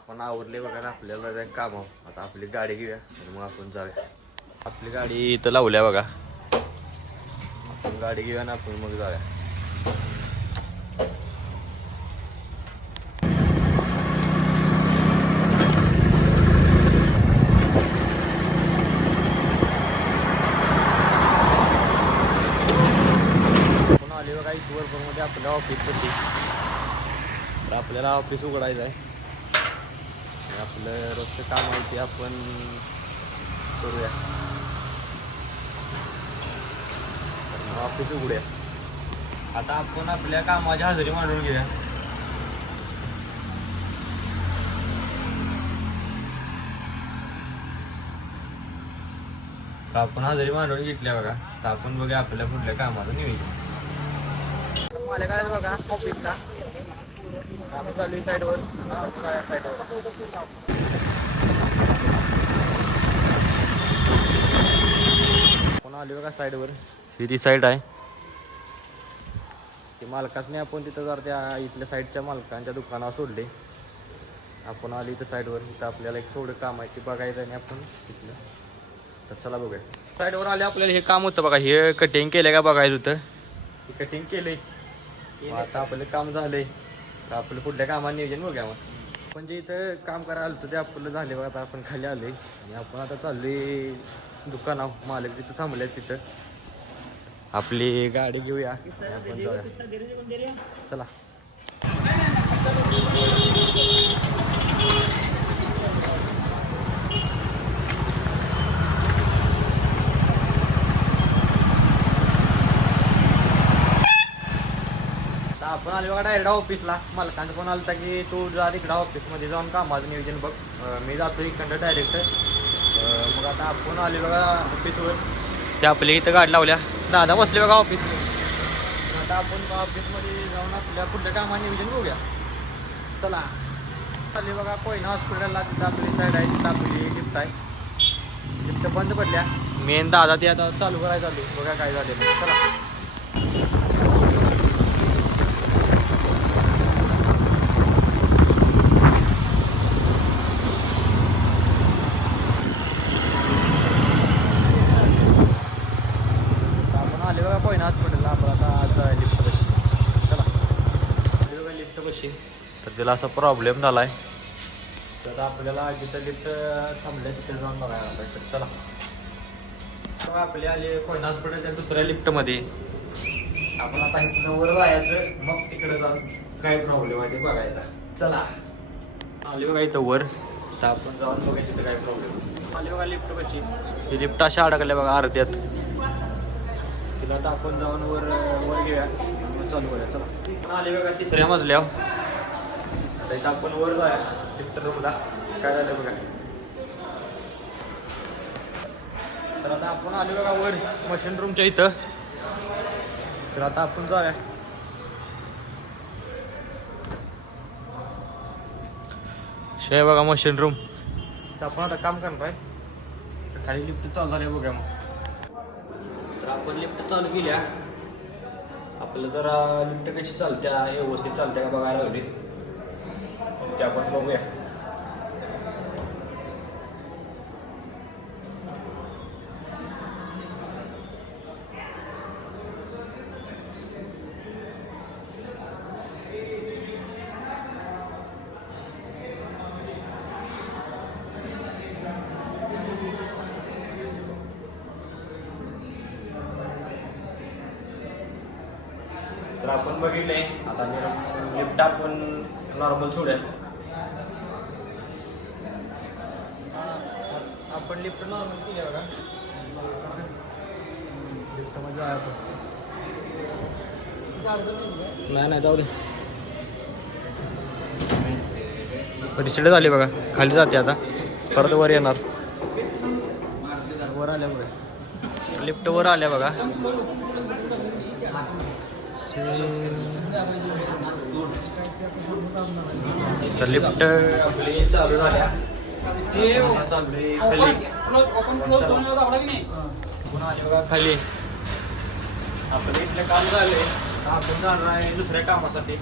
आपण आवरले बघा. आपल्याला जाय काम आता आपली गाडी घेऊया आणि मग आपण जाऊया. आपली गाडी इथं लावल्या बघा. आपण गाडी घेऊया ना आपण मग जाऊया. आपण आले बघा ईश्वरपूरमध्ये आपल्या ऑफिस कशी. तर आपल्याला ऑफिस उघडायचं आहे. आपलं रोजचं काम आहे ते आपण करूया. ऑफिस उघडूया. आता आपण आपल्या कामाची हजेरी मांडून घेऊया. तर आपण हजेरी मांडून घेतल्या बघा. तर आपण बघूया आपल्या कुठल्या कामाचं नियोजन. मला काय बघा ऑफिसला आपण चालू साईडवर. आपण आली बघा साईडवर. ही ती साईड आहे. ते मालकासने आपण तिथं जर त्या इथल्या साईडच्या मालकांच्या दुकानावर सोडले. आपण आली इथं साईडवर. इथं आपल्याला एक थोडं काम आहे ते बघायचं आणि आपण तिथलं. तर चला बघूया. साईडवर आले आपल्याला हे काम होतं बघा. हे कटिंग केलं का बघायचं होतं. हे कटिंग केलंय. आता आपलं काम झालंय. तर आपलं पुढल्या कामाला नियोजन बघूया. मग आपण जे इथं काम करायला आलं होतं ते आपलं झाले बघा. आता आपण खाली आलोय आणि आपण आता चाललोय दुकानावर. मालक तिथं थांबले तिथं. आपली गाडी घेऊया आणि आपण जाऊया. चला. आपण आलो बघा डायरेक्ट ऑफिसला. मालकांचा फोन आला होता की तू जा तिकडं ऑफिसमध्ये जाऊन कामाचं नियोजन बघ. मी जातो इकडं डायरेक्ट. मग आता आपण आले बघा ऑफिसवर. ते आपल्या इथं गाडी लावल्या. दादा बसले बघा ऑफिसमध्ये. आता आपण ऑफिसमध्ये जाऊन आपल्या कुठल्या कामाचं नियोजन बघूया. चला. चालली बघा कोयना हॉस्पिटलला. तिथं आपली साईड आहे. तिथं आपली लिफ्ट आहे. लिफ्ट बंद पडल्या. मेन दादा ते आता चालू करायला चालू. बघा काय झालं. चला. कोयना हॉस्पिटलला आपण आता आज लिफ्ट बशी. चला बघा लिफ्ट बशी. तर त्याला असा प्रॉब्लेम झाला आहे. तर आता आपल्याला जिथं लिफ्ट थांबले तिथे जाऊन बघायला लागलं. तर चला बघा आपले आले कोयना हॉस्पिटलच्या दुसऱ्या लिफ्टमध्ये. आपण आता इथनं वर जायचं. मग तिकडे जाऊन काय प्रॉब्लेम आहे ते बघायचा. चला आले बघा इथं वर. तर आपण जाऊन बघायचं तिथं काय प्रॉब्लेम. आले बघा लिफ्ट बशी. ही लिफ्ट अशा अडकल्या बघा अर्ध्यात. तिला आता आपण जाऊन वर घेऊया. चालू करूया. चला आले बघा तिसऱ्या मजल्यावर. तर इथं आपण वर जाऊया लिफ्ट रूमला. काय झालं बघा. तर आता आपण आले बघा वर मशीन रूमच्या इथं. तर आता आपण जाऊया. शे बघा मशीन रूम. तर आपण आता काम करणार आहे. तर खाली लिफ्ट चालू झाली बघा. मग तर आपण लिफ्ट चालू केल्या. आपलं जरा लिफ्ट कशी चालत्या व्यवस्थित चालत्या का बघायला लागली. ते आपण बघूया. तर आपण बघितले. आता लिफ्ट आपण नॉर्मल सोडूया. आपण लिफ्ट नॉर्मल केली बघा. लिफ्टमध्ये नाही जाऊ दे. रिसेट झाली बघा. खाली जाते आता. परत वर येणार. वर आल्या बघा. लिफ्ट वर आल्या बघा. तर लिफ्ट आपली चालू झाल्या. चालू खाली. बघा खाली आपलं इथलं काम झाले. आपण जाणार आहे दुसऱ्या कामासाठी.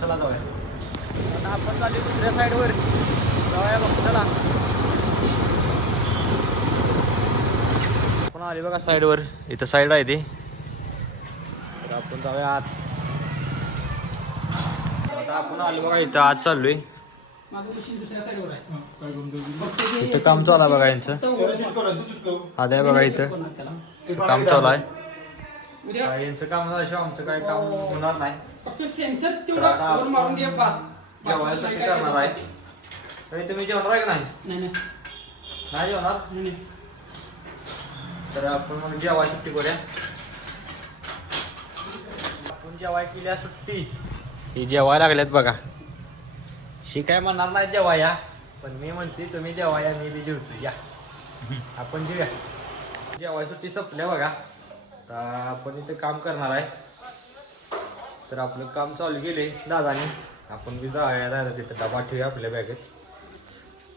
चला जाऊया. आता आपण चालू दुसऱ्या साईडवर. जाऊया बघ चला. आपण आले बघा साईडवर. इथं साईड आहे ती. तर आपण जाऊया आत. आता आपण आलो बघा इथं आत चाललोय. इथं काम चालू आहे बघा यांचं. आधी आहे बघा इथं काम चालू आहे. यांचं काम झाल्याशिवाय आमचं काही काम होणार नाही. तर आता आपण जेवायसाठी करणार आहे. तरी तुम्ही जेवणार आहे का नाही? नाही जेवणार. तर आपण मग जेवाय सुट्टी करूया. आपण जेवाय केल्या सुट्टी. ही जेवायला लागल्यात बघा. शी काय म्हणणार नाही जेवा या, पण मी म्हणते तुम्ही जेवा या, मी बी जेवतो या. आपण जेऊया. जेवाय सुट्टी संपल्या बघा. तर आपण इथं काम करणार आहे. तर आपलं काम चालू केले दादाने. आपण बी जाऊया दादा तिथं डबा ठेवूया आपल्या बॅगेत.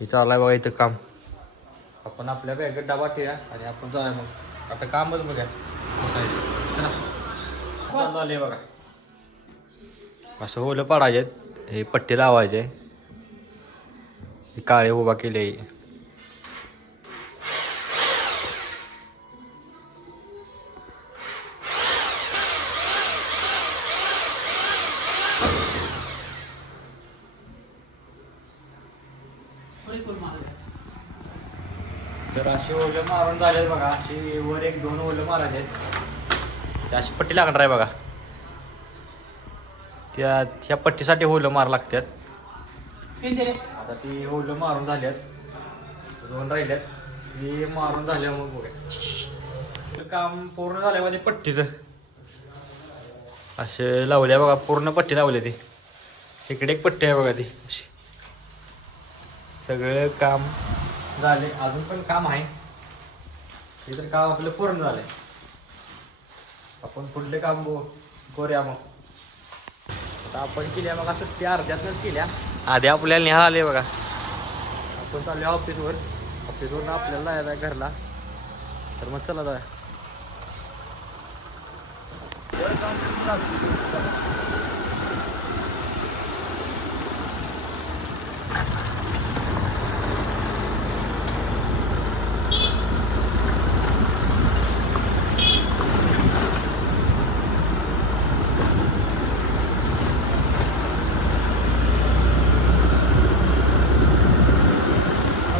हे चालू आहे बघा इथं काम. आपण आपल्या बॅगेत डबा ठेवूया आणि आपण जाऊया मग. आता कामच बघा झाले बघा. असं होलं पाडायचे. हे पट्टी लावायचे. हे काळे उभा केले. तर असे ओलं मारून झाले बघा. अशी वर एक दोन ओलं मारायचे आहेत. अशी पट्टी लागणार आहे बघा. त्या पट्टीसाठी होलं मार लागतात. आता ती होलं मारून झाल्यात. दोन राहिल्यात. ती मारून झाल्या मग बघा. काम पूर्ण झाल्यामध्ये पट्टीचं असे लावल्या बघा. पूर्ण पट्टी लावली ती. इकडे एक पट्टी आहे बघा ती अशी. सगळं काम झाले. अजून पण काम आहे. हे तर काम आपलं पूर्ण झालंय. आपण पुढले काम करूया मग. आता आपण केल्या बघा सुट्टी अर्ध्यातच केल्या. आधी आपल्याला निहाळ आले बघा. आपण चाललो ऑफिसवर. ऑफिसवरून आपल्याला जायचं घरला. तर मग चला जाऊया.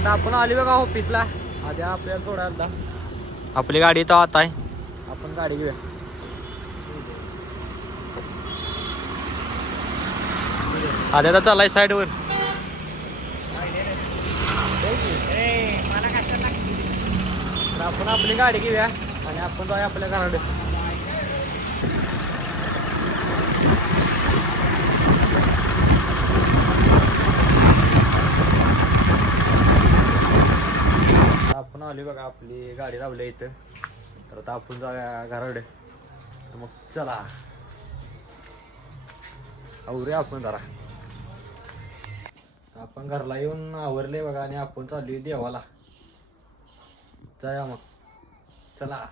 आपण आली बघा ऑफिसला. आधी आपल्याला सोडायला. आपली गाडी इथं आत आहे. आपण गाडी घेऊया. आधी आता चालाय साईडवर. आपण आपली गाडी घेऊया आणि आपण जाऊया आपल्या घराकडे. आपण आली बघा. आपली गाडी लावली इथं. तर आता आपण जाऊया घराकडे. तर मग चला आवरूया आपण जरा. आपण घरला येऊन आवरले बघा आणि आपण चाललोय देवाला. जाऊया मग चला.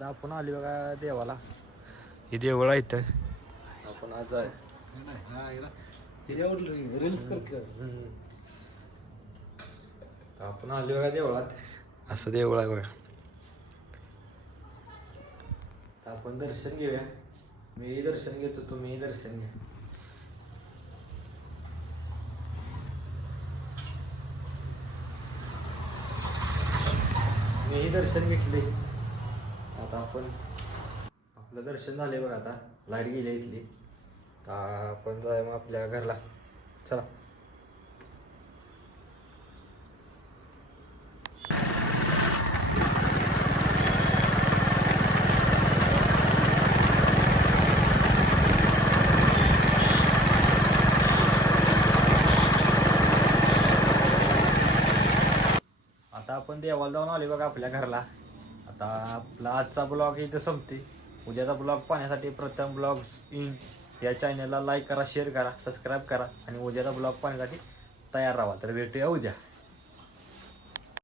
आपण आली बघा देवाला. हे देवळ आहे इथं. आपण आज आपण आली बघा देवळात. असं देवळ आहे बघा. आपण दर्शन घेऊया. मी दर्शन घेतो, तुम्ही दर्शन घ्या. मी दर्शन घेतले. आता आपण आपलं दर्शन झाले बघा. आता लाईट गेली इथली. आता आपण जाऊया मग आपल्या घरला. चला. आता आपण देवाला जाऊन आले बघा आपल्या घरला. आता आपला आजचा ब्लॉग इथं संपते. उद्याचा ब्लॉग पाहण्यासाठी प्रथम ब्लॉग्स इन या चॅनलला लाईक करा, शेअर करा, सबस्क्राईब करा आणि उद्याचा ब्लॉग पाहण्यासाठी तयार राहा. तर भेटूया उद्या.